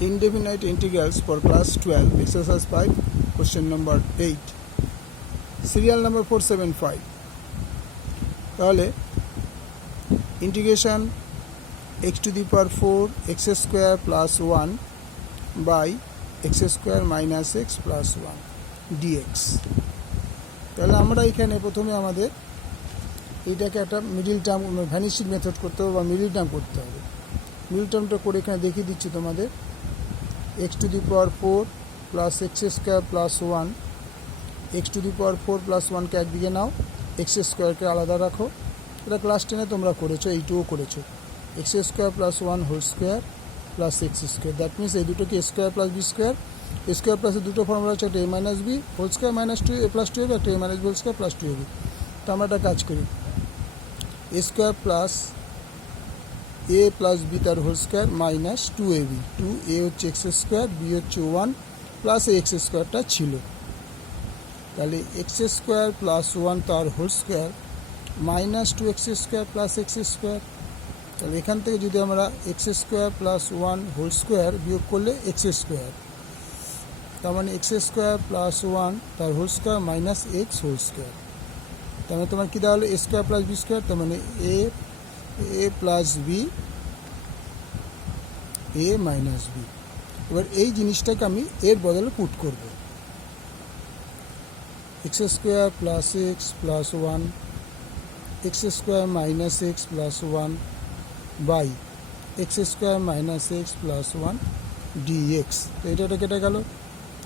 Indefinite integrals for class 12, exercise 5, question number 8, serial number 475. তাহলে integration x to the power 4 x square plus 1 by x square minus x plus 1 dx. তাহলে আমরা এখানে প্রথমে আমাদের এটাকে একটা মিডল টার্ম ভ্যানিশিং মেথড করতে হবে বা মিডল টার্ম করতে হবে। মিডল টার্মটা করে এখানে দেখিয়ে দিচ্ছি তোমাদের। x to the power 4 plus x square plus 1, x to the power 4 plus 1 কে একদিকে নাও, x স্কোয়ারকে আলাদা রাখো। এটা ক্লাস 10-এ তোমরা করেছো, এইটুও করেছো। x square plus 1 whole square plus x square, that means এই দুটোকে square plus b square. Square প্লাসের দুটো ফর্মুলা হচ্ছে একটা a minus b whole square minus 2 a plus 2ab, একটা a minus b whole square plus 2ab। তো আমরা একটা কাজ করি, a square plus a plus b তার whole square minus 2ab, 2a হচ্ছে এক্স স্কোয়ার, বি হচ্ছে 1 প্লাস এই এক্স স্কোয়ারটা ছিল। তাহলে এক্স স্কোয়ার প্লাস 1 তার whole square minus 2x square plus x square. তাহলে এখান থেকে যদি আমরা x square plus 1 whole square বিয়োগ করলে এক্স স্কোয়ার, তার মানে এক্স স্কোয়ার প্লাস 1 তার whole square minus x whole square. তার মানে তোমার কী দেওয়া হলো, a square plus b square, তার মানে a plus b a minus b. এবার এই জিনিসটাকে আমি এর বদলে পুট করব, x square plus x plus 1 x square minus x plus 1 by x square minus x plus 1 dx. তো এটা কেটে গেল।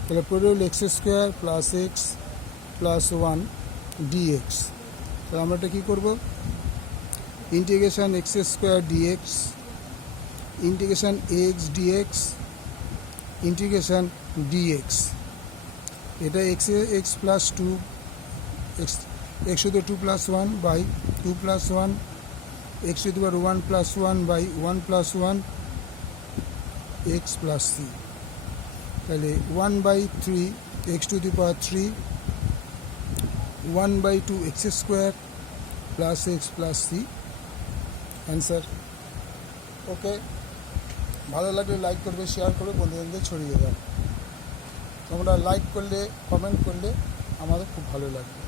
তাহলে পড়ে রইল x square plus x plus 1 dx. তাহলে আমরা এটা কী করবো, integration x square dx integration x dx integration dx. এটা x plus 2 x to the 2 plus 1 by 2 plus 1 x to the power 1 plus 1 by 1 plus 1 x plus c. তাহলে 1 by 3 x to the power 3 1 by 2 x square plus x plus c, answer. Okay, ভালো লাগলে like করবে, share করবে, বন্ধুদের ছড়িয়ে দেবে। তোমরা like করলে, কমেন্ট করলে আমাদের খুব ভালো লাগবে।